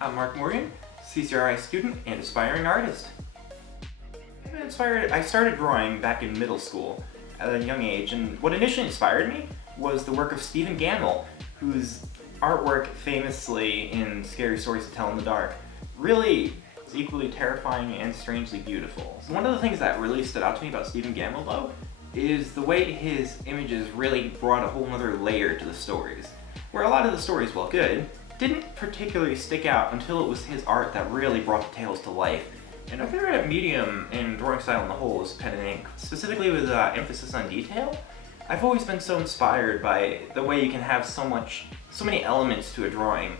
I'm Mark Morgan, CCRI student and aspiring artist. I've been inspired. I started drawing back in middle school at a young age, and what initially inspired me was the work of Stephen Gamble, whose artwork famously in Scary Stories to Tell in the Dark really is equally terrifying and strangely beautiful. One of the things that really stood out to me about Stephen Gamble, though, is the way his images really brought a whole other layer to the stories. Where a lot of the stories, while good, didn't particularly stick out until it was his art that really brought the tales to life. And a favorite medium in drawing style on the whole is pen and ink, specifically with emphasis on detail. I've always been so inspired by the way you can have so many elements to a drawing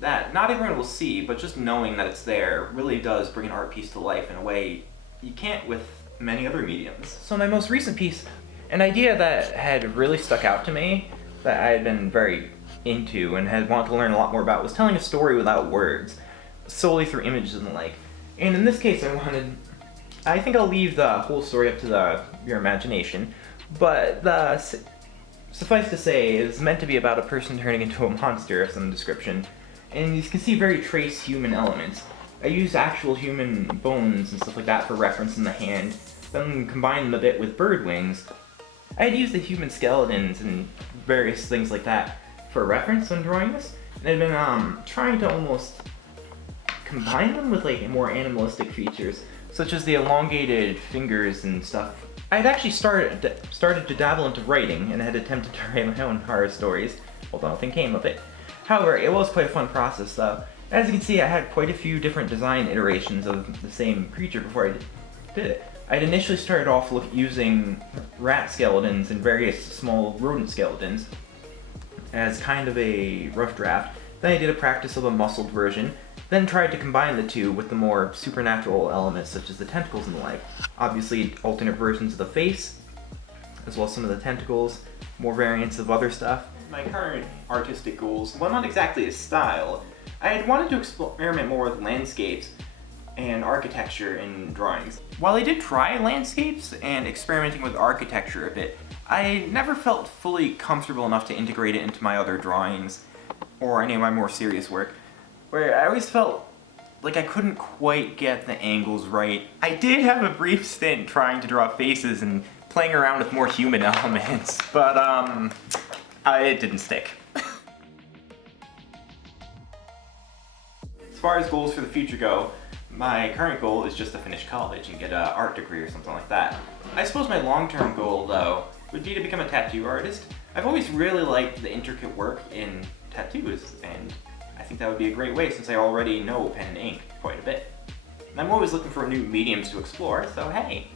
that not everyone will see, but just knowing that it's there really does bring an art piece to life in a way you can't with many other mediums. So my most recent piece, an idea that had really stuck out to me, that I had been very into and had wanted to learn a lot more about, was telling a story without words, solely through images and the like. And in this case I think I'll leave the whole story up to your imagination, but suffice to say, it's meant to be about a person turning into a monster of some description, and you can see very trace human elements. I used actual human bones and stuff like that for reference in the hand, then combined them a bit with bird wings. I had used the human skeletons and various things like that for reference when drawing this, and I'd been trying to almost combine them with like more animalistic features, such as the elongated fingers and stuff. I had actually started to dabble into writing and had attempted to write my own horror stories, although nothing came of it. However, it was quite a fun process though. As you can see, I had quite a few different design iterations of the same creature before I did it. I'd initially started off using rat skeletons and various small rodent skeletons as kind of a rough draft. Then I did a practice of a muscled version, then tried to combine the two with the more supernatural elements such as the tentacles and the like. Obviously alternate versions of the face, as well as some of the tentacles, more variants of other stuff. My current artistic goals, well, not exactly a style. I had wanted to experiment more with landscapes and architecture in drawings. While I did try landscapes and experimenting with architecture a bit, I never felt fully comfortable enough to integrate it into my other drawings or any of my more serious work, where I always felt like I couldn't quite get the angles right. I did have a brief stint trying to draw faces and playing around with more human elements, but it didn't stick. As far as goals for the future go, my current goal is just to finish college and get an art degree or something like that. I suppose my long-term goal, though, would be to become a tattoo artist. I've always really liked the intricate work in tattoos, and I think that would be a great way since I already know pen and ink quite a bit. And I'm always looking for new mediums to explore, so hey,